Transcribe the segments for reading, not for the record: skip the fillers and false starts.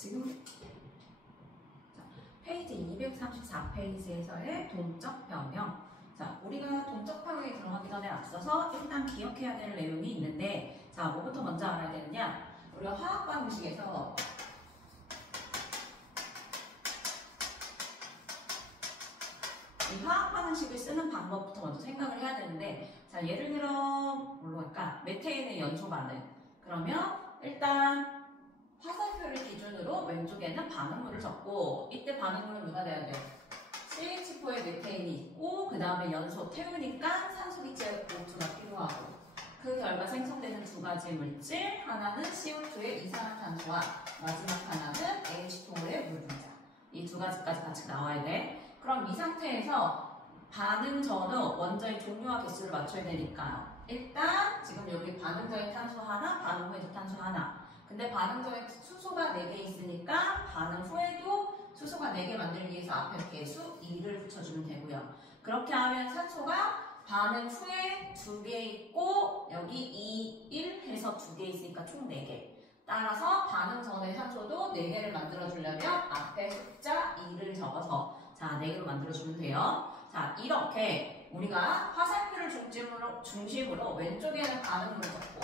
지금 페이지 234페이지에서의 동적 변형. 자, 우리가 동적 변형에 들어가기 전에 앞서서 일단 기억해야 될 내용이 있는데, 자, 뭐부터 먼저 알아야 되느냐? 우리가 화학 반응식에서 이 화학 반응식을 쓰는 방법부터 먼저 생각을 해야 되는데, 자, 예를 들어 뭘로 할까? 메테인의 연소 반응. 그러면 일단 화살표를 기준으로 왼쪽에는 반응물을 적고, 이때 반응물은 누가 돼야 돼요? CH4에 메테인이 있고, 그 다음에 연소 태우니까 산소기체 O2가 필요하고, 그 결과 생성되는 두 가지 물질, 하나는 CO2의 이산화탄소와 마지막 하나는 H2O의 물 분자. 이 두 가지까지 같이 나와야 돼. 그럼 이 상태에서 반응 전후 원자의 종류와 개수를 맞춰야 되니까, 일단 지금 여기 반응 전에 탄소 하나, 반응 후에도 탄소 하나. 근데 반응 전에 수소가 4개 있으니까 반응 후에도 수소가 4개 만들기 위해서 앞에 개수 2를 붙여주면 되고요. 그렇게 하면 산소가 반응 후에 2개 있고 여기 2, 1 해서 2개 있으니까 총 4개. 따라서 반응 전에 산소도 4개를 만들어주려면 앞에 숫자 2를 적어서 자 4개로 만들어주면 돼요. 자, 이렇게 우리가 화살표를 중심으로 왼쪽에는 반응물을 적고,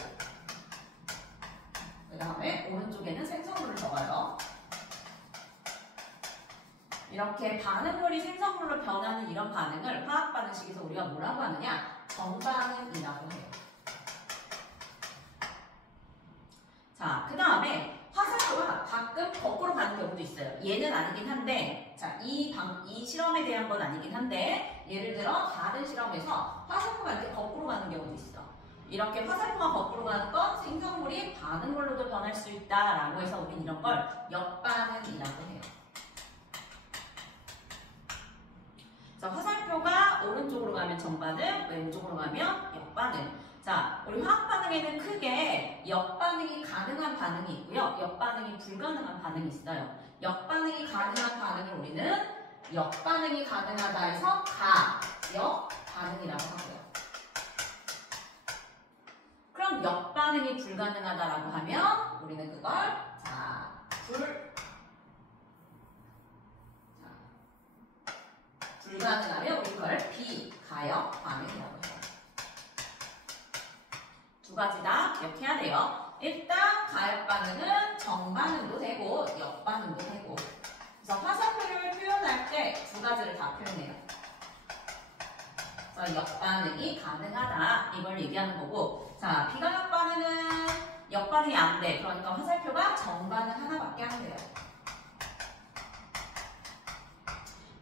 그 다음에 오른쪽에는 생성물을 적어요. 이렇게 반응물이 생성물로 변하는 이런 반응을 화학 반응식에서 우리가 뭐라고 하느냐? 정반응이라고 해요. 자, 그 다음에 화살표가 가끔 거꾸로 가는 경우도 있어요. 얘는 아니긴 한데, 자, 이 실험에 대한 건 아니긴 한데, 예를 들어 다른 실험에서 화살표가 이렇게 거꾸로 가는 경우도 있어. 이렇게 화살표가 거꾸로 가는 건 생성물이 반응물로도 변할 수 있다라고 해서 우리는 이런 걸 역반응이라고 해요. 자, 화살표가 오른쪽으로 가면 정반응, 왼쪽으로 가면 역반응. 자, 우리 화학 반응에는 크게 역반응이 가능한 반응이 있고요. 역반응이 불가능한 반응이 있어요. 역반응이 가능한 반응을 우리는 역반응이 가능하다 해서 가역반응이라고 하고요. 그럼 역반응이 불가능하다라고 하면 우리는 그걸 불가능하면 우리 그걸 비가역 반응이라고 해요. 두 가지 다 기억해야 돼요. 일단 가역 반응은 정반응도 되고 역반응도 되고. 그래서 화살표를 표현할 때 두 가지를 다 표현해요. 그래서 역반응이 가능하다 이걸 얘기하는 거고, 자, 비가역 반응은 역반응이 안 돼. 그러니까 화살표가 정반응 하나밖에 안 돼요.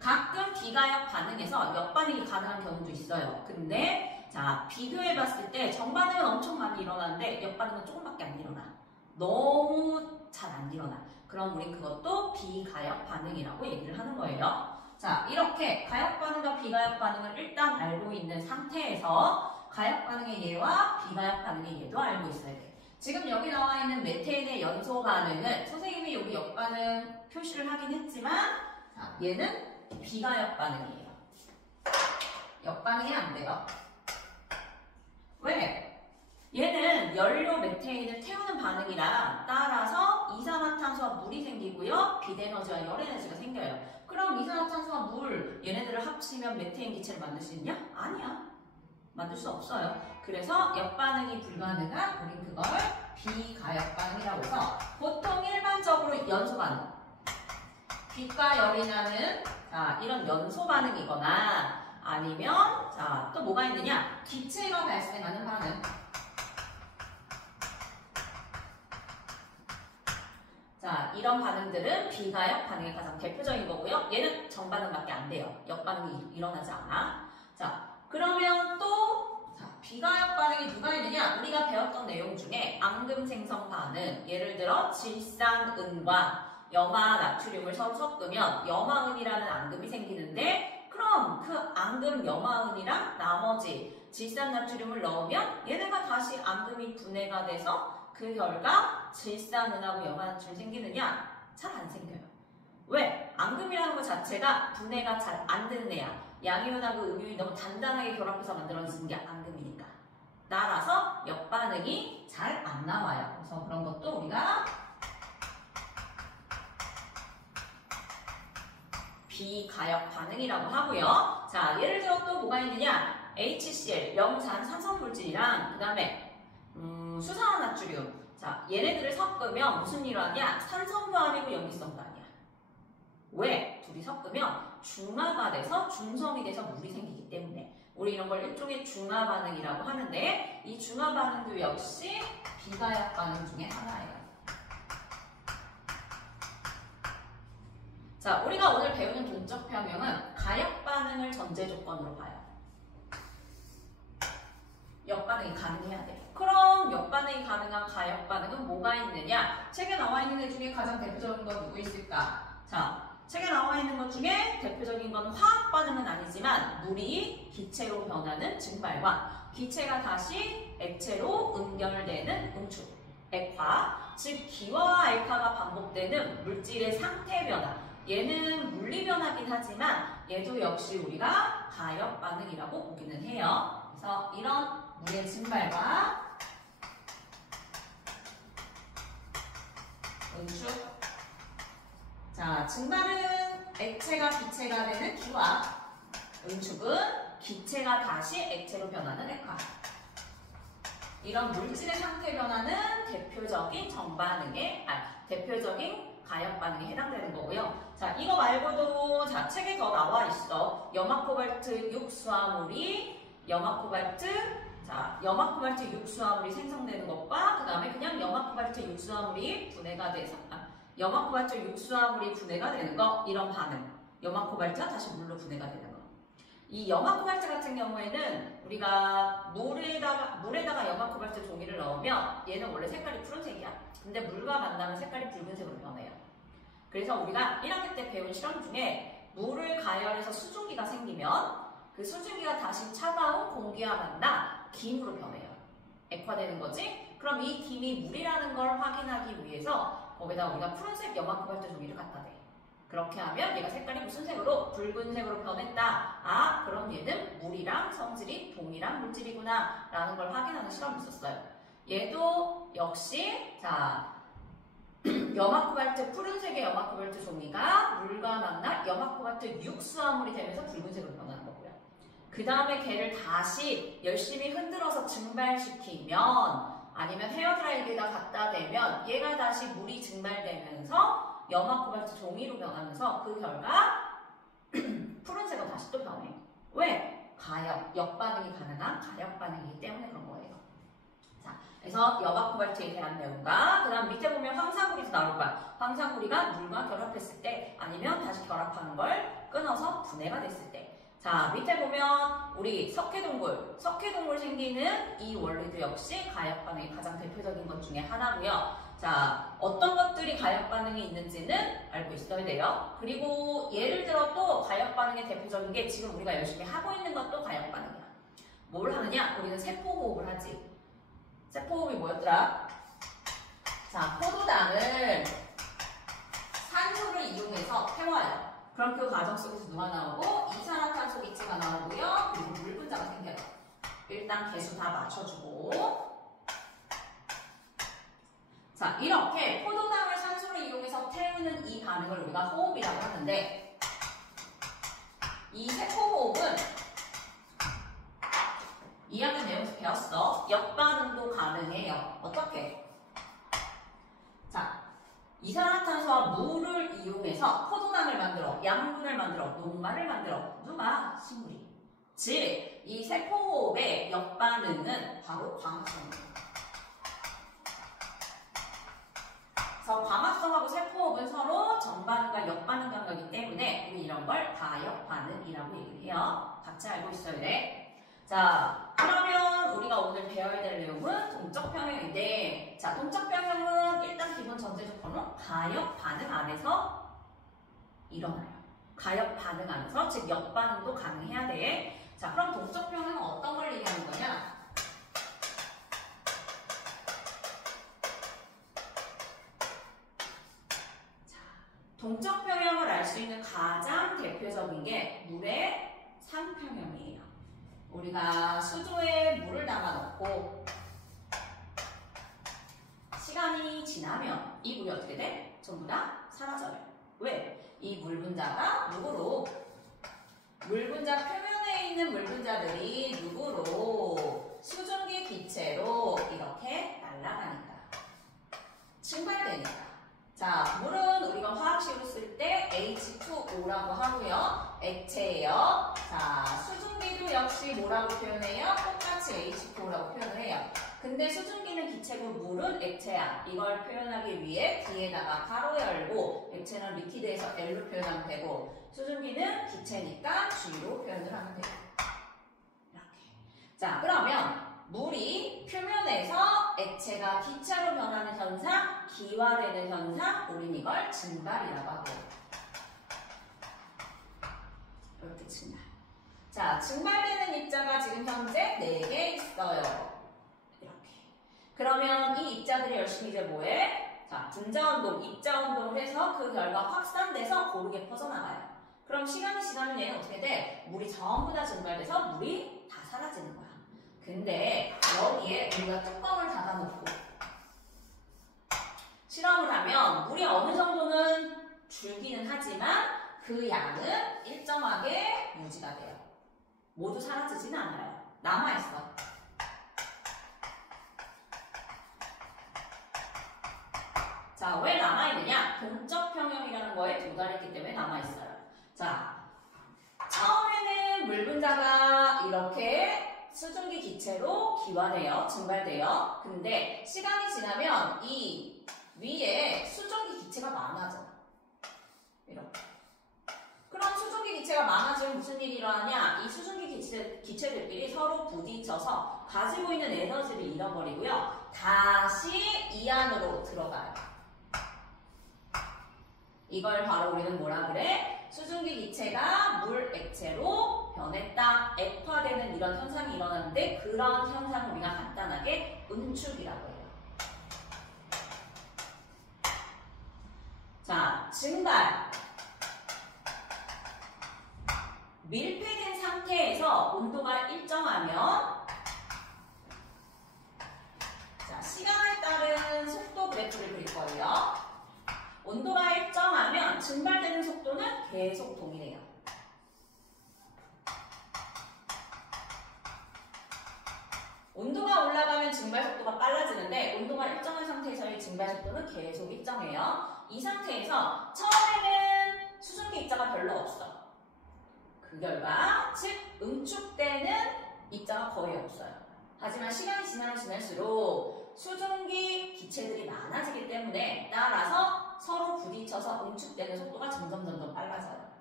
가끔 비가역 반응에서 역반응이 가능한 경우도 있어요. 근데 자, 비교해봤을 때 정반응은 엄청 많이 일어나는데 역반응은 조금밖에 안 일어나. 너무 잘 안 일어나. 그럼 우린 그것도 비가역 반응이라고 얘기를 하는 거예요. 자, 이렇게 가역 반응과 비가역 반응을 일단 알고 있는 상태에서 가역 반응의 예와 비가역 반응의 예도 알고 있어야 돼. 지금 여기 나와 있는 메테인의 연소 반응은 선생님이 여기 역반응 표시를 하긴 했지만, 자, 얘는 비가역 반응이에요. 역반응이 안 돼요. 왜? 얘는 연료 메테인을 태우는 반응이라 따라서 이산화탄소와 물이 생기고요. 빛에너지와 열에너지가 생겨요. 그럼 이산화탄소와 물, 얘네들을 합치면 메테인 기체를 만들 수 있냐? 아니야. 만들 수 없어요. 그래서 역반응이 불가능한 우린 그걸 비가역 반응이라고 해서 보통 일반적으로 연소 반응, 빛과 열이 나는 자, 이런 연소 반응이거나 아니면 자, 또 뭐가 있느냐? 기체가 발생하는 반응. 자, 이런 반응들은 비가역 반응의 가장 대표적인 거고요. 얘는 정반응밖에 안 돼요. 역반응이 일어나지 않아. 자, 그러면 또 자, 비가역 반응이 누가 있느냐? 우리가 배웠던 내용 중에 앙금 생성 반응. 예를 들어 질산은과 염화 나트륨을 서로 섞으면 염화은이라는 앙금이 생기는데, 그럼 그 앙금 염화은이랑 나머지 질산 나트륨을 넣으면 얘네가 다시 앙금이 분해가 돼서 그 결과 질산은하고 염화나트륨이 생기느냐? 잘 안 생겨요. 왜? 앙금이라는 것 자체가 분해가 잘 안 되는 애야. 양이온하고 음이온이 너무 단단하게 결합해서 만들어진 게 앙금이니까. 따라서 역반응이 잘 안 나와요. 그래서 그런 것도 우리가 비가역 반응이라고 하고요. 자, 예를 들어 또 뭐가 있느냐? HCl, 염산, 산성물질이랑 그 다음에 수산화나트륨. 자, 얘네들을 섞으면 무슨 일을 하냐? 산성도 아니고 염기성도 아니야. 왜? 둘이 섞으면 중화가 돼서 중성이 돼서 물이 생기기 때문에 우리 이런 걸 일종의 중화 반응이라고 하는데 이 중화 반응도 역시 비가역 반응 중에 하나예요. 자, 우리가 오늘 배우는 동적 평형은 가역 반응을 전제 조건으로 봐요. 역반응이 가능해야 돼. 그럼 역반응이 가능한 가역 반응은 뭐가 있느냐? 책에 나와 있는 애 중에 가장 대표적인 건 누구 있을까? 자, 책에 나와 있는 것 중에 대표적인 건 화학 반응은 아니지만 물이 기체로 변하는 증발과 기체가 다시 액체로 응결되는 응축, 액화, 즉 기화와 액화가 반복되는 물질의 상태 변화. 얘는 물리 변화긴 하지만 얘도 역시 우리가 가역 반응이라고 보기는 해요. 그래서 이런 물의 증발과 응축. 자, 증발은 액체가 기체가 되는 기화, 응축은 기체가 다시 액체로 변하는 액화. 이런 물질의 상태 변화는 대표적인 대표적인 가역 반응에 해당되는 거고요. 자, 이거 말고도 자, 책에 더 나와 있어. 염화코발트 6수화물이 염화코발트 6수화물이 생성되는 것과 그 다음에 그냥 염화코발트 6수화물이 분해가 돼서 염화코발트 6수화물이 분해가 되는 거, 이런 반응. 염화코발트가 다시 물로 분해가 되는 거. 이 염화코발트 같은 경우에는 우리가 물에다가 염화코발트 종이를 넣으면 얘는 원래 색깔이 푸른색이야. 근데 물과 만나면 색깔이 붉은색으로 변해요. 그래서 우리가 1학기 때 배운 실험 중에 물을 가열해서 수증기가 생기면 그 수증기가 다시 차가운 공기와 만나 김으로 변해요. 액화되는 거지? 그럼 이 김이 물이라는 걸 확인하기 위해서 거기다 우리가 푸른색 염화코발트 종이를 갖다 대. 그렇게 하면 얘가 색깔이 무슨 색으로? 붉은색으로 변했다. 아, 그럼 얘는 물이랑 성질이 동일한 물질이구나 라는 걸 확인하는 실험이 있었어요. 얘도 역시 자, 염화코발트, 푸른색의 염화코발트 종이가 물과 만나 염화코발트 6수화물이 되면서 붉은색으로 변하는 거고요. 그 다음에 걔를 다시 열심히 흔들어서 증발시키면 아니면 헤어드라이기에다 갖다 대면 얘가 다시 물이 증발되면서 염화코발트 종이로 변하면서 그 결과 푸른색으로 다시 또 변해. 왜? 역반응이 가능한 가역 반응이기 때문에 그런 거예요. 자, 그래서 염화코발트에 대한 내용과 그 다음 밑에 보면 황사구리도 나올 거야. 황사구리가 물과 결합했을 때 아니면 다시 결합하는 걸 끊어서 분해가 됐을 때. 자, 밑에 보면 우리 석회동굴 생기는 이 원리도 역시 가역 반응의 가장 대표적인 것 중에 하나고요. 자, 어떤 것들이 가역 반응이 있는지는 알고 있어야 돼요. 그리고 예를 들어 또 가역 반응의 대표적인 게 지금 우리가 열심히 하고 있는 것도 가역 반응이야. 뭘 하느냐? 우리는 세포호흡을 하지. 세포호흡이 뭐였더라? 자, 포도당을 산소를 이용해서 태워요. 그럼 그 과정 속에서 누가 나오고? 이산화탄소 기체가 나오고요. 그리고 물 분자가 생겨요. 일단 개수 다 맞춰주고. 자, 이렇게 포도당을 산소를 이용해서 태우는 이 반응을 우리가 호흡이라고 하는데 이 세포호흡은 2학년 내용에서 배웠어. 역반응도 가능해요. 어떻게? 자, 이산화탄소와 물을 이용해서 포도당을 만들어, 양분을 만들어, 녹말을 만들어. 누가? 식물이. 즉, 이 세포호흡의 역반응은 바로 광합성이에요. 그래서 광합성하고 세포호흡은 서로 정반응과 역반응 관계이기 때문에 우리 이런 걸 가역 반응이라고 얘기를 해요. 같이 알고 있어야 돼. 자, 그러면 우리가 오늘 배워야 될 내용은 동적평형인데, 자, 동적평형은 일단 기본 전제 조건은 가역 반응 안에서 일어나요. 가역 반응 안에서, 즉 역반응도 가능해야 돼. 자, 그럼 동적평형은 어떤 걸 얘기하는 거냐? 동적평형을 알 수 있는 가장 대표적인 게 물의 상평형이에요. 우리가 수조에 물을 담아놓고 시간이 지나면 이 물이 어떻게 돼? 전부 다 사라져요. 왜? 이 물 분자가 누구로? 물 분자 표면에 있는 물 분자들이 누구로? 수증기 기체로 이렇게 날아가니까. 증발되니까. 자, 물은 우리가 화학식으로 쓸 때 H2O라고 하고요. 액체예요. 자, 수증기도 역시 뭐라고 표현해요? 똑같이 H2O라고 표현을 해요. 근데 수증기는 기체고 물은 액체야. 이걸 표현하기 위해 뒤에다가 가로 열고 액체는 리퀴드에서 L로 표현하면 되고 수증기는 기체니까 G로 표현을 하면 돼요. 이렇게. 자, 그러면 물이 표면에서 액체가 기체로 변하는 현상, 기화되는 현상, 우린 이걸 증발이라고 하고. 이렇게 증발. 자, 증발되는 입자가 지금 현재 4개 있어요. 그러면 이 입자들이 열심히 이제 뭐해? 자, 분자운동, 입자운동을 해서 그 결과 확산돼서 고르게 퍼져나가요. 그럼 시간이 지나면 얘는 어떻게 돼? 물이 전부 다 증발돼서 물이 다 사라지는 거야. 근데 여기에 우리가 뚜껑을 닫아놓고 실험을 하면 물이 어느 정도는 줄기는 하지만 그 양은 일정하게 유지가 돼요. 모두 사라지진 않아요. 남아있어. 자, 왜 남아있느냐? 동적 평형이라는 거에 도달했기 때문에 남아있어요. 자, 처음에는 물 분자가 이렇게 수증기 기체로 기화돼요. 증발돼요. 근데 시간이 지나면 이 위에 수증기 기체가 많아져. 이렇게. 그럼 수증기 기체가 많아지면 무슨 일이 일어나냐? 이 수증기 기체들끼리 서로 부딪혀서 가지고 있는 에너지를 잃어버리고요. 다시 이 안으로 들어가요. 이걸 바로 우리는 뭐라 그래? 수증기 기체가 물 액체로 변했다, 액화되는 이런 현상이 일어나는데 그런 현상을 우리가 간단하게 응축이라고 해요. 자, 증발. 밀폐된 상태에서 온도가 일정하면 자, 시간에 따른 속도 그래프를 그릴 거예요. 온도가 일정하면 증발되는 속도는 계속 동일해요. 온도가 올라가면 증발 속도가 빨라지는데 온도가 일정한 상태에서의 증발 속도는 계속 일정해요. 이 상태에서 처음에는 수증기 입자가 별로 없어. 그 결과 즉 응축되는 입자가 거의 없어요. 하지만 시간이 지나면 지날수록 수증기 기체들이 많아지기 때문에 따라서 서로 부딪혀서 응축되는 속도가 점점 빨라져요.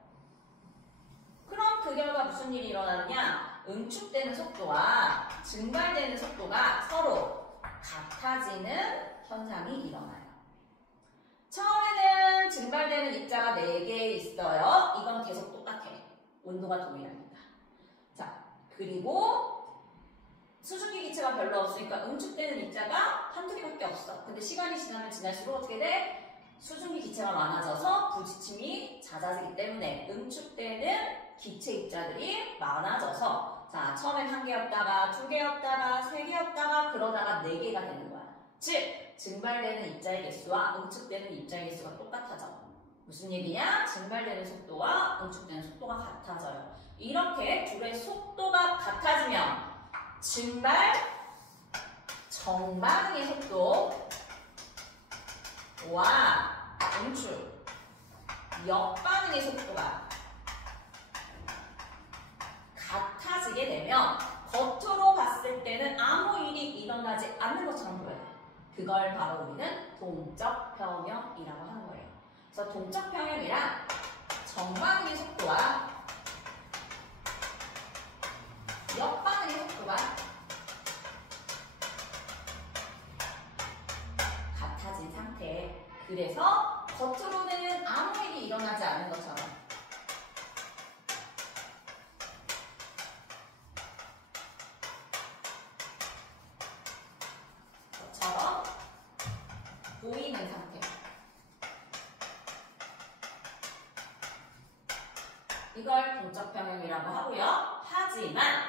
그럼 그 결과 무슨 일이 일어나느냐? 응축되는 속도와 증발되는 속도가 서로 같아지는 현상이 일어나요. 처음에는 증발되는 입자가 4개 있어요. 이건 계속 똑같아. 온도가 동일하니까. 자, 그리고 수증기 기체가 별로 없으니까 응축되는 입자가 한두 개밖에 없어. 근데 시간이 지나면 지날수록 어떻게 돼? 수증기 기체가 많아져서 부딪힘이 잦아지기 때문에 응축되는 기체 입자들이 많아져서 자, 처음엔 1개였다가 2개였다가 3개였다가 그러다가 4개가 되는 거야. 즉, 증발되는 입자의 개수와 응축되는 입자의 개수가 똑같아져. 무슨 얘기냐? 증발되는 속도와 응축되는 속도가 같아져요. 이렇게 둘의 속도가 같아지면 증발, 정반응의 속도와 응축, 역반응의 속도가 같아지게 되면 겉으로 봤을 때는 아무 일이 일어나지 않는 것처럼 보여요. 그걸 바로 우리는 동적 평형이라고 하는 거예요. 그래서 동적 평형이란 정반응의 속도와 역반응의 속도가 같아진 상태. 그래서 겉으로는 아무 일이 일어나지 않은 것처럼 보이는 상태. 이걸 동적 평형이라고 하고요. 하지만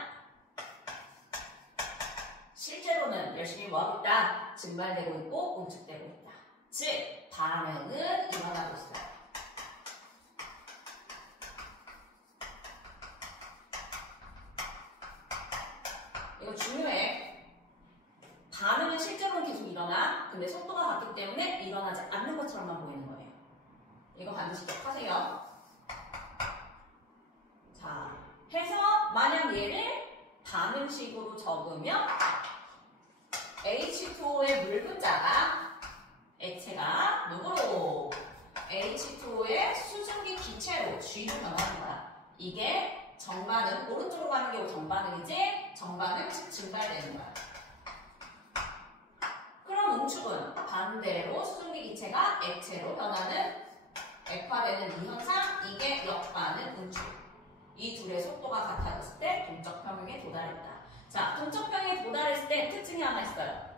실제로는 열심히 뭐하고 있다? 증발되고 있고 응축되고 있다. 즉 반응은 일어나고 있어요. 것처럼만 보이는 거예요. 이거 반드시 기억하세요. 자, 해서 만약 얘를 반응식으로 적으면 H2O의 물 분자가 액체가 누구로? H2O의 수증기 기체로 G로 변하는 거야. 이게 정반응, 오른쪽으로 가는 게 정반응이지 정반응 즉 증발되는 거야. 그럼 응축은 반대로 수증기 기체가 액체로 변하는 액화되는 이 현상, 이게 역반응 응축. 이 둘의 속도가 같아졌을 때 동적 평형에 도달했다. 자, 동적 평형에 도달했을 때 특징이 하나 있어요.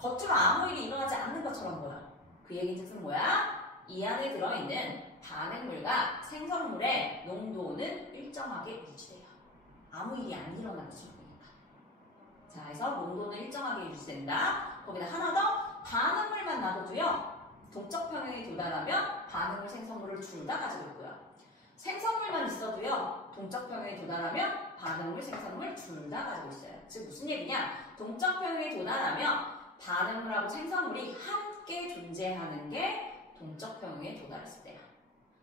겉으로 아무 일이 일어나지 않는 것처럼 보여. 그 얘기 즉슨 뭐야? 이 안에 들어있는 반응물과 생성물의 농도는 일정하게 유지돼요. 아무 일이 안 일어나는 것처럼 보니까. 자, 그래서 농도는 일정하게 유지된다. 거기다 하나 더, 반응물만 놔둬도요. 동적 평형에 도달하면 반응물, 생성물을 둘 다 가지고 있고요. 생성물만 있어도요. 동적 평형에 도달하면 반응물, 생성물 둘 다 가지고 있어요. 즉 무슨 얘기냐? 동적 평형에 도달하면 반응물하고 생성물이 함께 존재하는 게 동적 평형에 도달했을 때야.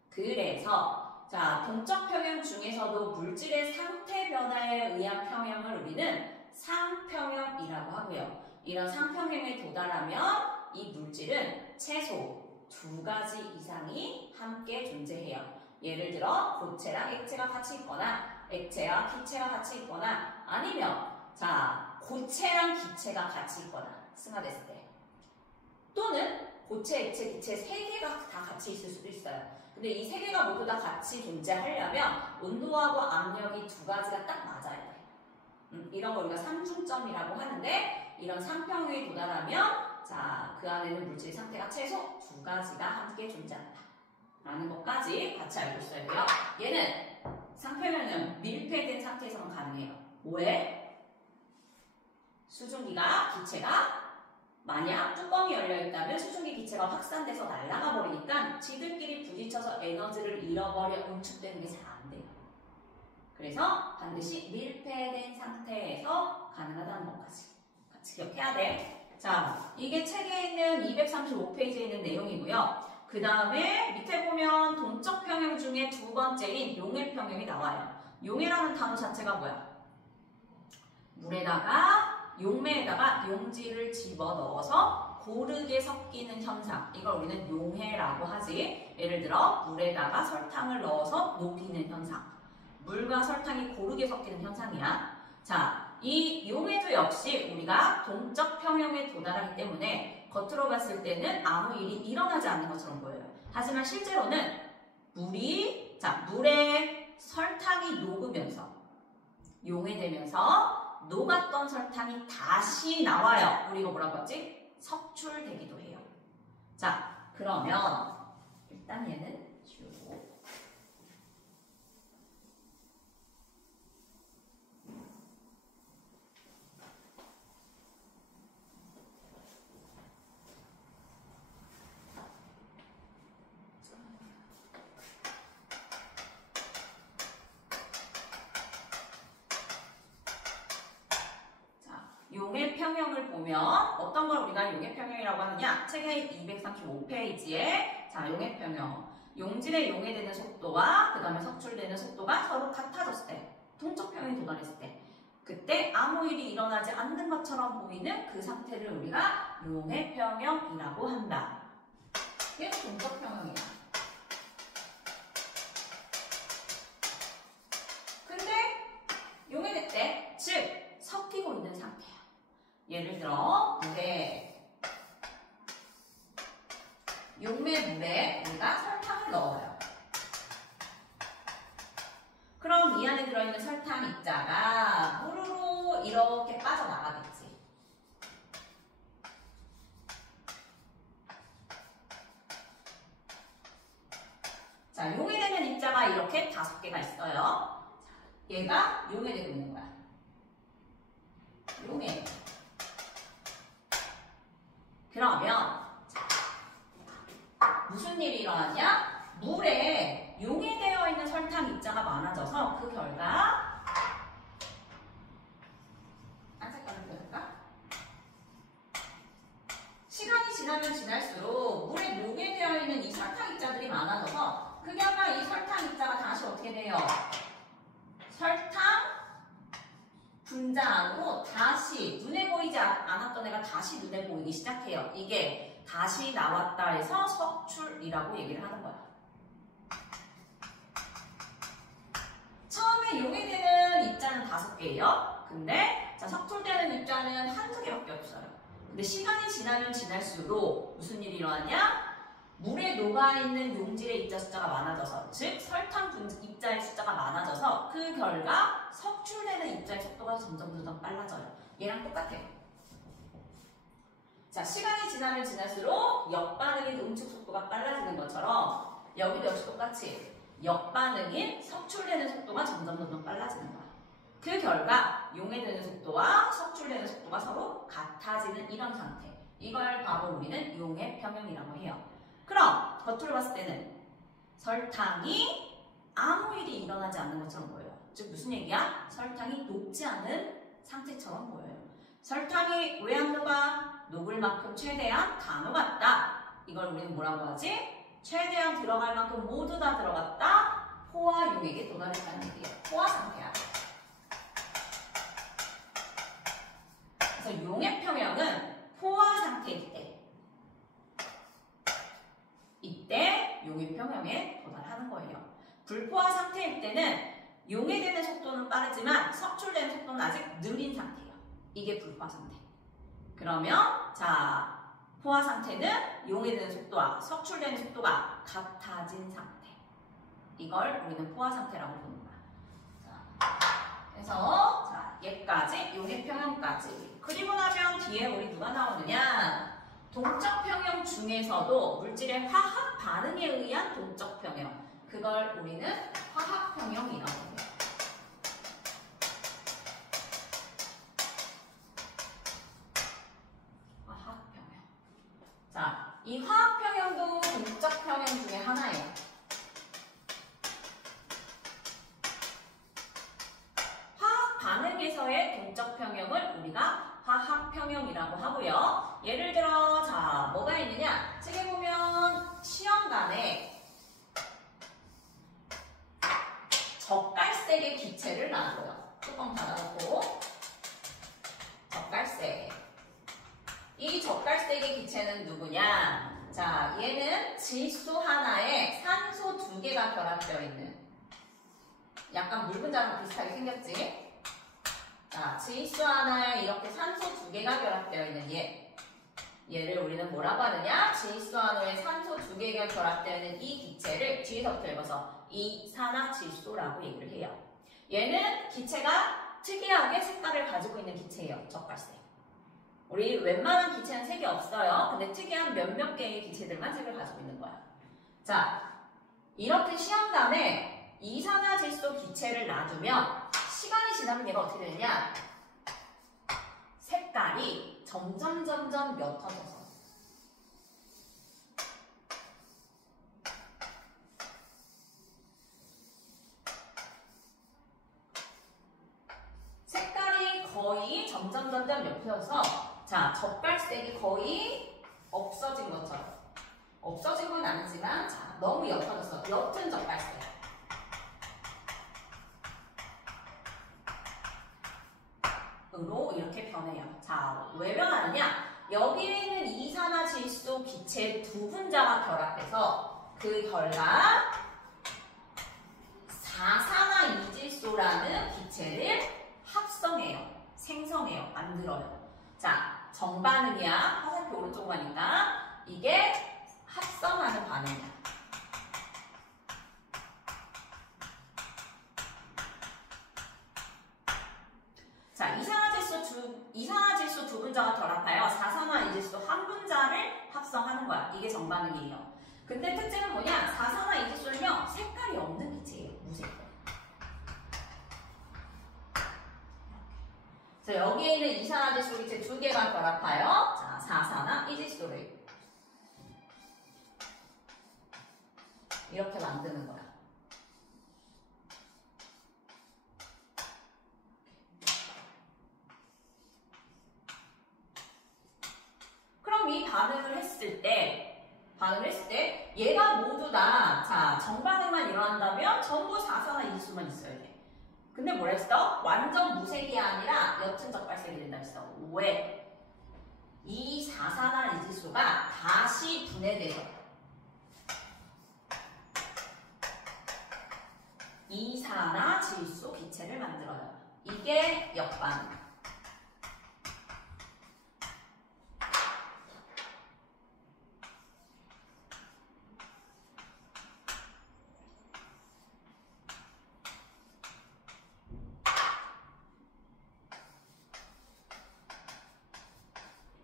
그래서 자, 동적 평형 중에서도 물질의 상태 변화에 의한 평형을 우리는 상평형이라고 하고요. 이런 상평형에 도달하면 이 물질은 최소 두 가지 이상이 함께 존재해요. 예를 들어 고체랑 액체가 같이 있거나 액체와 기체가 같이 있거나 아니면 자, 고체랑 기체가 같이 있거나 승화됐을 때 또는 고체, 액체, 기체 세 개가 다 같이 있을 수도 있어요. 근데 이 세 개가 모두 다 같이 존재하려면 온도하고 압력이 두 가지가 딱 맞아야 돼. 이런 걸 우리가 삼중점이라고 하는데 이런 상평형에 도달하면 자, 그 안에는 물질 상태가 최소 두 가지가 함께 존재한다. 라는 것까지 같이 알고 있어야 돼요. 얘는 상평형은 밀폐된 상태에서만 가능해요. 왜? 수증기가 기체가 만약 뚜껑이 열려있다면 수증기 기체가 확산돼서 날아가 버리니까 지들끼리 부딪혀서 에너지를 잃어버려 응축되는 게 잘 안 돼요. 그래서 반드시 밀폐된 상태에서 가능하다는 것까지 같이 기억해야 돼. 자, 이게 책에 있는 235페이지에 있는 내용이고요. 그 다음에 밑에 보면 동적 평형 중에 두 번째인 용해 평형이 나와요. 용해라는 단어 자체가 뭐야? 물에다가 용매에다가 용지를 집어넣어서 고르게 섞이는 현상, 이걸 우리는 용해라고 하지. 예를 들어 물에다가 설탕을 넣어서 녹이는 현상, 물과 설탕이 고르게 섞이는 현상이야. 자, 이 용해도 역시 우리가 동적 평형에 도달하기 때문에 겉으로 봤을 때는 아무 일이 일어나지 않는 것처럼 보여요. 하지만 실제로는 물에 설탕이 녹으면서 용해되면서 녹았던 설탕이 다시 나와요. 우리 이거 뭐라고 하지? 석출되기도 해요. 자, 그러면 일단 얘는 지우고 용해 평형을 보면 어떤 걸 우리가 용해 평형이라고 하느냐? 책의 235페이지에 자, 용해 평형. 용질에 용해되는 속도와 그 다음에 석출되는 속도가 서로 같아졌을 때, 동적 평형에 도달했을 때, 그때 아무 일이 일어나지 않는 것처럼 보이는 그 상태를 우리가 용해 평형이라고 한다. 이게 동적 평형이야. 근데 용해됐대. 즉 섞이고 있는 상태야. 예를 들어 용매물에 우리가 설탕을 넣어요. 그럼 이 안에 들어있는 설탕 입자가 물로 이렇게 빠져나가겠지. 자, 용해되는 입자가 이렇게 5개가 있어요. 얘가 용해되고 있는 거야. 용해. 그러면 무슨 일이 일어났냐? 물에 용해되어 있는 설탕 입자가 많아져서 그 결과 한 색깔을 보여줄까? 시간이 지나면 지날수록 물에 용해되어 많아져서 그 결과 이 설탕 입자가 다시 어떻게 돼요? 설탕 분자로 다시 눈에 보이지 않았던 애가 다시 눈에 보이기 시작해요. 이게 다시 나왔다 해서 석출이라고 얘기를 하는 거야. 처음에 용해되는 입자는 5개예요. 근데 자, 석출되는 입자는 한두 개밖에 없어요. 근데 시간이 지나면 지날수록 무슨 일이 일어나냐? 물에 녹아있는 용질의 입자 숫자가 많아져서, 즉 설탕 입자의 숫자가 많아져서 그 결과 석출되는 입자의 속도가 점점 빨라져요. 얘랑 똑같아요. 자, 시간이 지나면 지날수록 역반응인 응축 속도가 빨라지는 것처럼 여기도 역시 똑같이 역반응인 석출되는 속도가 점점 빨라지는 거야. 그 결과 용해되는 속도와 석출되는 속도가 서로 같아지는 이런 상태. 이걸 바로 우리는 용해 평형이라고 해요. 그럼 겉으로 봤을 때는 설탕이 아무 일이 일어나지 않는 것처럼 보여요. 즉 무슨 얘기야? 설탕이 녹지 않은 상태처럼 보여요. 설탕이 왜 안 녹아? 녹을 만큼 최대한 다 녹았다. 이걸 우리는 뭐라고 하지? 최대한 들어갈 만큼 모두 다 들어갔다. 포화 용액에 도달했다는 얘기예요. 포화 상태야. 그래서 용해 평형은 포화 상태일 때, 이때 용해 평형에 도달하는 거예요. 불포화 상태일 때는 용해되는 속도는 빠르지만 석출되는 속도는 아직 느린 상태예요. 이게 불포화 상태. 그러면 자, 포화 상태는 용해되는 속도와 석출되는 속도가 같아진 상태. 이걸 우리는 포화 상태라고 부르는 거야. 자, 그래서 자, 얘까지 용해 평형까지. 그리고 나면 뒤에 우리 누가 나오느냐? 동적 평형 중에서도 물질의 화학 반응에 의한 동적 평형. 그걸 우리는 화학 평형이라고 해요. 화학 평형. 자, 이 화학 평형도 동적 평형 중에 하나예요. 화학 반응에서의 동적 평형을 우리가 화학 평형이라고 하고요. 예를 들어 자, 뭐가 있느냐? 책에 보면 시험관에 젓갈색의 기체를 놔둬요. 뚜껑 닫아놓고 젓갈색. 이 젓갈색의 기체는 누구냐? 자, 얘는 질소 하나에 산소 2개가 결합되어 있는, 약간 물 분자랑 비슷하게 생겼지? 자, 질소 하나에 이렇게 산소 2개가 결합되어 있는 얘를 우리는 뭐라고 하느냐? 질소 한호에 산소 2개가 결합되어 있는 이 기체를 뒤에서부터 읽어서 이산화질소라고 얘기를 해요. 얘는 기체가 특이하게 색깔을 가지고 있는 기체예요. 젓갈색. 우리 웬만한 기체는 색이 없어요. 근데 특이한 몇몇 개의 기체들만 색을 가지고 있는 거야. 자, 이렇게 시험관에 이산화질소 기체를 놔두면 시간이 지나면 얘가 어떻게 되느냐? 색깔이 점점 옅어져서 색깔이 거의 점점 옅어져서 자, 젓갈색이 거의 없어진 것처럼, 없어진 건 아니지만 자, 너무 옅어져서 옅은 젓갈색 으로 이렇게 변해요. 자, 왜 변하느냐? 여기에 있는 이산화질소 기체 2분자가 결합해서 그 결과 4산화이질소라는 기체를 합성해요. 생성해요. 만들어요. 자, 정반응이야. 화살표 오른쪽 가니까 이게 합성하는 반응이야. 자, 이산화질소 2분자가 결합하여 4산화이질소 1분자를 합성하는 거야. 이게 정반응이에요. 근데 특징은 뭐냐? 4산화이질소는요, 색깔이 없는 기체예요. 무색. 자, 여기에 있는 이산화질소 기체 2개가 결합하여 자, 4산화이질소를 이렇게 만드는 거야. 그럼 이 반응을 했을 때 때 얘가 모두 다 자 정반응만 일어난다면 전부 4사나 이지수만 있어야 돼. 근데 뭐라 했어? 완전 무색이 아니라 옅은 적발색이 된다 했어. 왜? 이 4사나 이지수가 다시 분해돼서 2사나 질소 기체를 만들어요. 이게 역반응.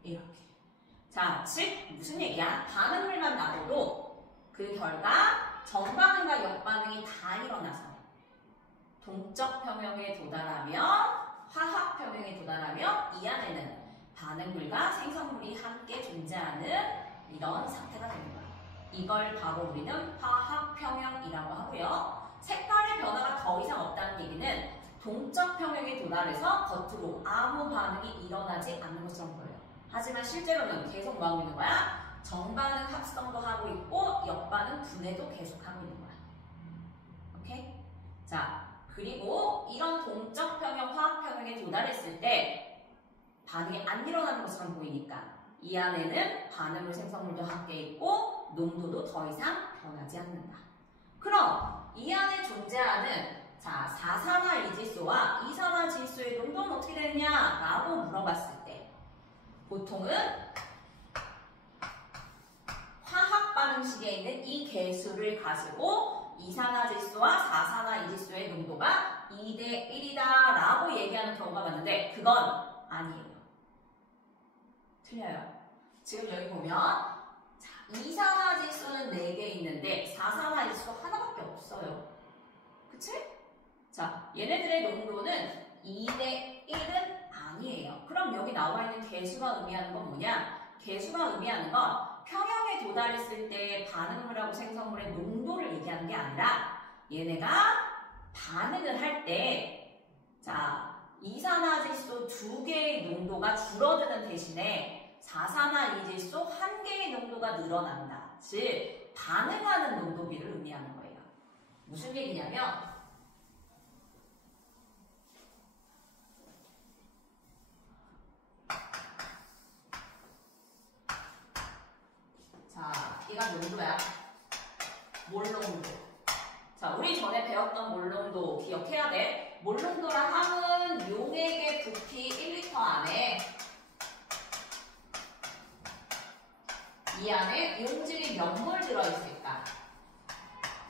이렇게. 자, 즉 무슨 얘기야? 반응물만 나오도 그 결과 정반응과 역반응이 다 일어나서 동적 평형에 도달하며 화학 평형에 도달하며 이 안에는 반응물과 생성물이 함께 존재하는 이런 상태가 되는 거야. 이걸 바로 우리는 화학 평형이라고 하고요. 색깔의 변화가 더 이상 없다는 얘기는 동적 평형에 도달해서 겉으로 아무 반응이 일어나지 않는 것처럼 보여요. 하지만 실제로는 계속 뭐 하고 있는 거야? 정반응 합성도 하고 있고 역반응 분해도 계속 하고 있는 거야. 오케이? 자, 그리고 이런 동적 평형, 화학 평형에 도달했을 때 반응이 안 일어나는 것처럼 보이니까 이 안에는 반응물, 생성물도 함께 있고 농도도 더 이상 변하지 않는다. 그럼 이 안에 존재하는 자 4산화 이질소와 2산화 질소의 농도는 어떻게 되느냐라고 물어봤을 때 보통은 화학 반응식에 있는 이 개수를 가지고 2산화질소와 4산화이질소의 농도가 2대 1이다 라고 얘기하는 경우가 많은데 그건 아니에요. 틀려요. 지금 여기 보면 2산화질소는 4개 있는데 4산화이질소 하나밖에 없어요. 그치? 자, 얘네들의 농도는 2대 1은 아니에요. 그럼 여기 나와 있는 개수가 의미하는 건 뭐냐? 개수가 의미하는 건 평형에 도달했을 때 반응물하고 생성물의 농도를 얘기하는 게 아니라 얘네가 반응을 할 때 자, 2산화질소 2개의 농도가 줄어드는 대신에 4산화이질소 1개의 농도가 늘어난다. 즉, 반응하는 농도비를 의미하는 거예요. 무슨 얘기냐면 자, 얘가 농도야. 몰농도. 자, 우리 전에 배웠던 몰농도 기억해야 돼. 몰농도란 함은 용액의 부피 1리터 안에 이 안에 용질이 몇 몰 들어있을까?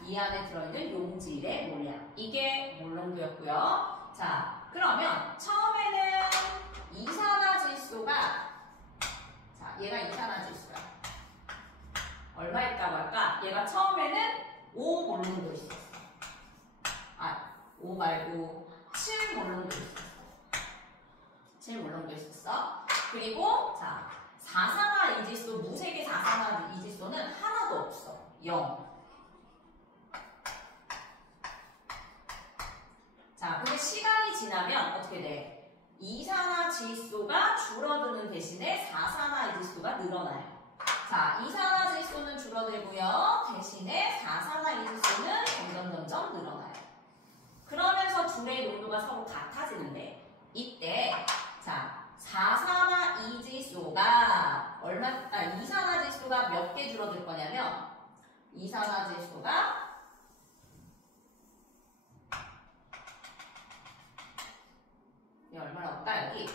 이 안에 들어있는 용질의 몰량. 이게 몰농도였고요. 자, 그러면 처음에는 이산화질소가 자, 얘가 이산화질소야. 얼마 있다고 할까? 얘가 처음에는 5몰농도 있었어. 아, 5 말고 7몰농도 있었어. 7몰농도 있었어. 그리고 자, 4산화이질소, 무색의 4산화이질소는 하나도 없어. 0. 자, 근데 시간이 지나면 어떻게 돼? 2산화질소가 줄어드는 대신에 4산화이질소가 늘어나요. 자, 2산화질소는 줄어들고요. 대신에 4산화이질소는 점점 늘어나요. 그러면서 둘의 농도가 서로 같아지는데 이때 자, 4산화이질소가 이산화질소가 몇 개 줄어들 거냐면 이산화질소가 얼마나 올까 여기?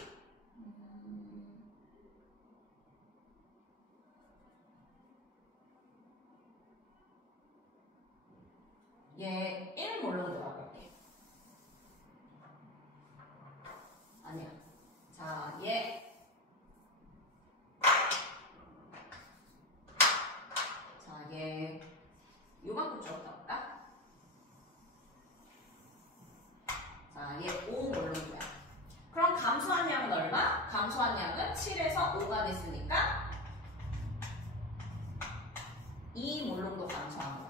얘 1몰농도라고 할게. 아니야. 자, 얘 요만큼 줄었다 볼까? 자, 얘 5몰농도야. 그럼 감소한 양은 얼마? 감소한 양은 7에서 5가 됐으니까 2몰농도 감소한 거야.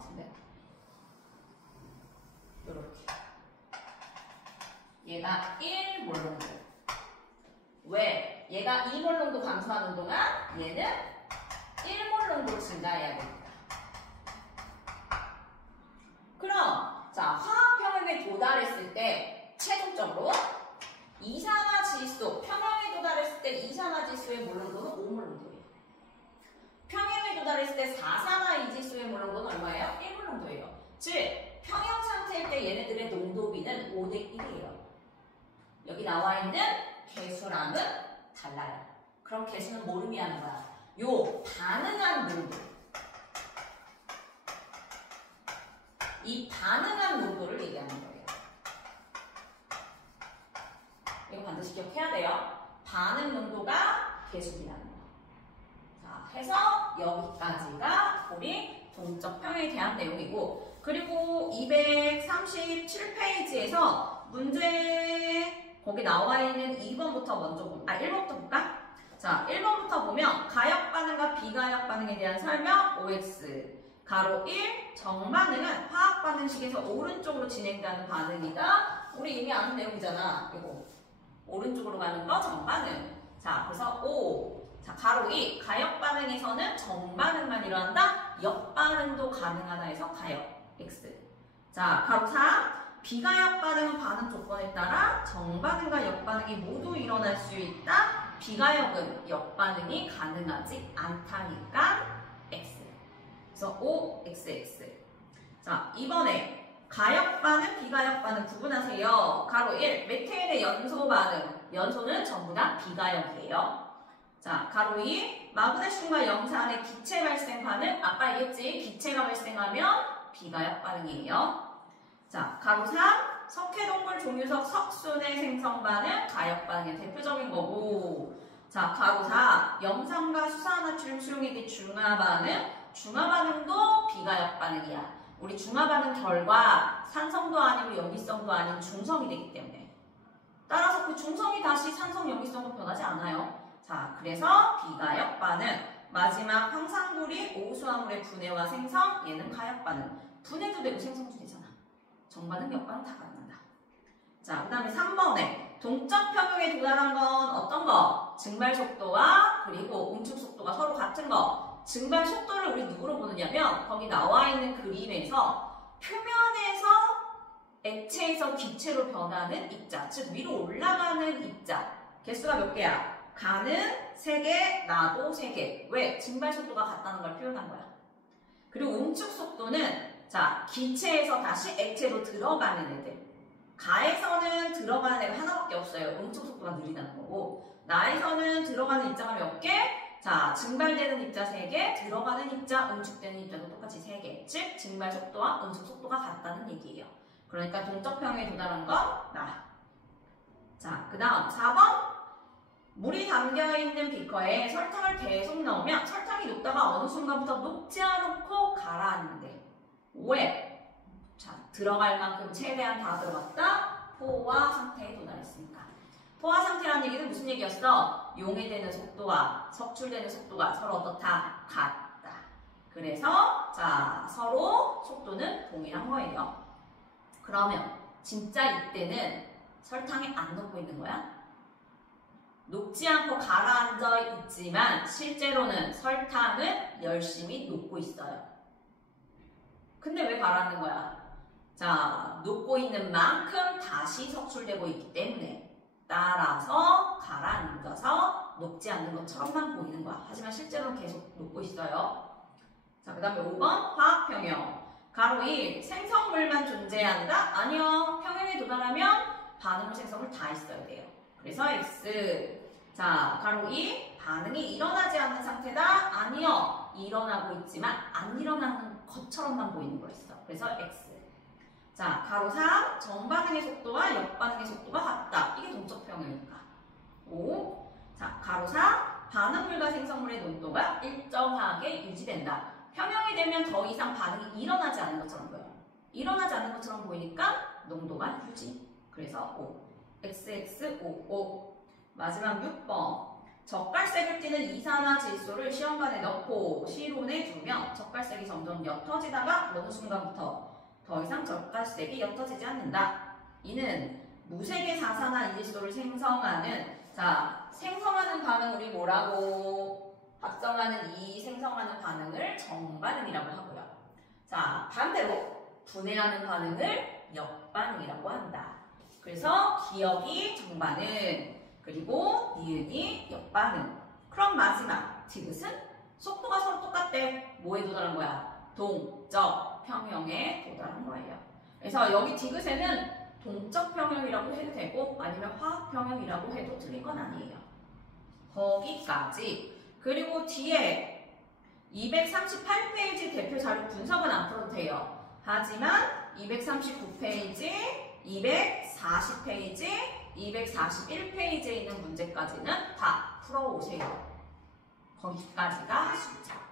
같은데. 이렇게. 얘가 1몰 농도. 왜? 얘가 2몰 농도 감소하는 동안 얘는 1몰 농도로 증가해야 됩니다. 그럼 자, 화학 평형에 도달했을 때 최종적으로 이산화질소, 평형에 도달했을 때 이산화질소의 몰 농도는 5몰 농도예요. 평형에 도달했을 때 4산화이질소의 몰 농도는 얼마예요? 1몰 농도예요. 즉, 평형 상태일 때 얘네들의 농도비는 5대 1이에요. 여기 나와 있는 개수랑은 달라요. 그럼 개수는 뭘 의미하는 거야? 요 반응한 농도. 이 반응한 농도를 얘기하는 거예요. 이거 반드시 기억해야 돼요. 반응 농도가 개수비라는 거. 자, 해서 여기까지가 우리 동적 평형에 대한 내용이고, 그리고 237페이지에서 문제 거기 나와 있는 2번부터 먼저 1번부터 볼까? 자, 1번부터 보면 가역 반응과 비가역 반응에 대한 설명 OX 가로 1 정반응은 화학 반응식에서 오른쪽으로 진행되는 반응이다. 우리 이미 아는 내용이잖아. 이거 오른쪽으로 가는 거 정반응. 자, 그래서 O 자, 가로 2 가역 반응에서는 정반응만 일어난다. 역반응도 가능하다 해서 가역 X. 자, 가로 3 비가역 반응은 반응 조건에 따라 정반응과 역반응이 모두 일어날 수 있다. 비가역은 역반응이 가능하지 않다니까 X. 그래서 O, X, X. 자, 이번에 가역 반응, 비가역 반응 구분하세요. 가로 1, 메테인의 연소 반응. 연소는 전부 다 비가역이에요. 자, 가로 2, 마그네슘과 염산의 기체 발생 반응. 아까 얘기했지? 기체가 발생하면 비가역 반응이에요. 자, 가로 3, 석회동물 종유석 석순의 생성 반응, 가역 반응의 대표적인 거고. 자, 가로 4, 염산과 수산화트륨 수용액의 중화 반응, 중화 반응도 비가역 반응이야. 우리 중화 반응 결과 산성도 아니고 염기성도 아닌 중성이 되기 때문에. 따라서 그 중성이 다시 산성 염기성으로 변하지 않아요. 자, 그래서 비가역 반응. 마지막 황산구리 오수화물의 분해와 생성, 얘는 가역 반응. 분해도 되고 생성도 되잖아. 정반응, 역반응 다 가능하다. 자, 그 다음에 3번에 동적 평형에 도달한 건 어떤 거? 증발 속도와 그리고 응축 속도가 서로 같은 거. 증발 속도를 우리 누구로 보느냐면 거기 나와 있는 그림에서 표면에서 액체에서 기체로 변하는 입자, 즉 위로 올라가는 입자. 개수가 몇 개야? 가는 3개, 나도 3개. 왜? 증발 속도가 같다는 걸 표현한 거야. 그리고 응축 속도는 자, 기체에서 다시 액체로 들어가는 애들. 가에서는 들어가는 애가 하나밖에 없어요. 응축 속도가 느리다는 거고. 나에서는 들어가는 입자가 몇 개? 자, 증발되는 입자 3개, 들어가는 입자, 응축되는 입자도 똑같이 3개. 즉, 증발 속도와 응축 속도가 같다는 얘기예요. 그러니까 동적 평형에 도달한 건 나. 자, 그 다음 4번. 물이 담겨있는 비커에 설탕을 계속 넣으면 설탕이 녹다가 어느 순간부터 녹지 않고 가라앉는데. 왜? 자, 들어갈 만큼 최대한 다 들어갔다. 포화 상태에 도달했으니까. 포화 상태라는 얘기는 무슨 얘기였어? 용해되는 속도와 석출되는 속도가 서로 어떻다? 같다. 그래서 자, 서로 속도는 동일한 거예요. 그러면 진짜 이때는 설탕에 안 녹고 있는 거야? 녹지 않고 가라앉아 있지만 실제로는 설탕은 열심히 녹고 있어요. 근데 왜 가라앉는 거야? 자, 녹고 있는 만큼 다시 석출되고 있기 때문에 따라서 가라앉아서 녹지 않는 것처럼만 보이는 거야. 하지만 실제로는 계속 녹고 있어요. 자, 그 다음에 5번 화학평형. 가로 1, 생성물만 존재한다? 아니요. 평형에 도달하면 반응물 생성물 다 있어야 돼요. 그래서 X. 자, 가로 2, 반응이 일어나지 않는 상태다? 아니요. 일어나고 있지만 안 일어나는 것처럼만 보이는 거였어. 그래서 X. 자, 가로 3, 정반응의 속도와 역반응의 속도가 같다. 이게 동적 평형이니까. 5. 자, 가로 4, 반응물과 생성물의 농도가 일정하게 유지된다. 평형이 되면 더 이상 반응이 일어나지 않는 것처럼 보여요. 일어나지 않는 것처럼 보이니까 농도가 유지. 그래서 O. XXOO. 마지막 6번. 젓갈색을 띠는 이산화질소를 시험관에 넣고 실온에 두면 되면 젓갈색이 점점 옅어지다가 어느 순간부터 더 이상 젓갈색이 옅어지지 않는다. 이는 무색의 사산화 이질소를 생성하는 생성하는 반응 우리 뭐라고 확정하는 이 생성하는 반응을 정반응이라고 하고요. 자, 반대로 분해하는 반응을 역반응이라고 한다. 그래서 기억이 정반응, 그리고 니은이 역반응. 그럼 마지막 디귿은 속도가 서로 똑같대. 뭐에 도달한 거야? 동적 평형에 도달한 거예요. 그래서 여기 디귿에는 동적 평형이라고 해도 되고 아니면 화학 평형이라고 해도 틀린 건 아니에요. 거기까지. 그리고 뒤에 238페이지 대표 자료 분석은 안 풀어도 돼요. 하지만 239페이지, 240페이지, 241페이지에 있는 문제까지는 다 풀어오세요. 거기까지가 숫자.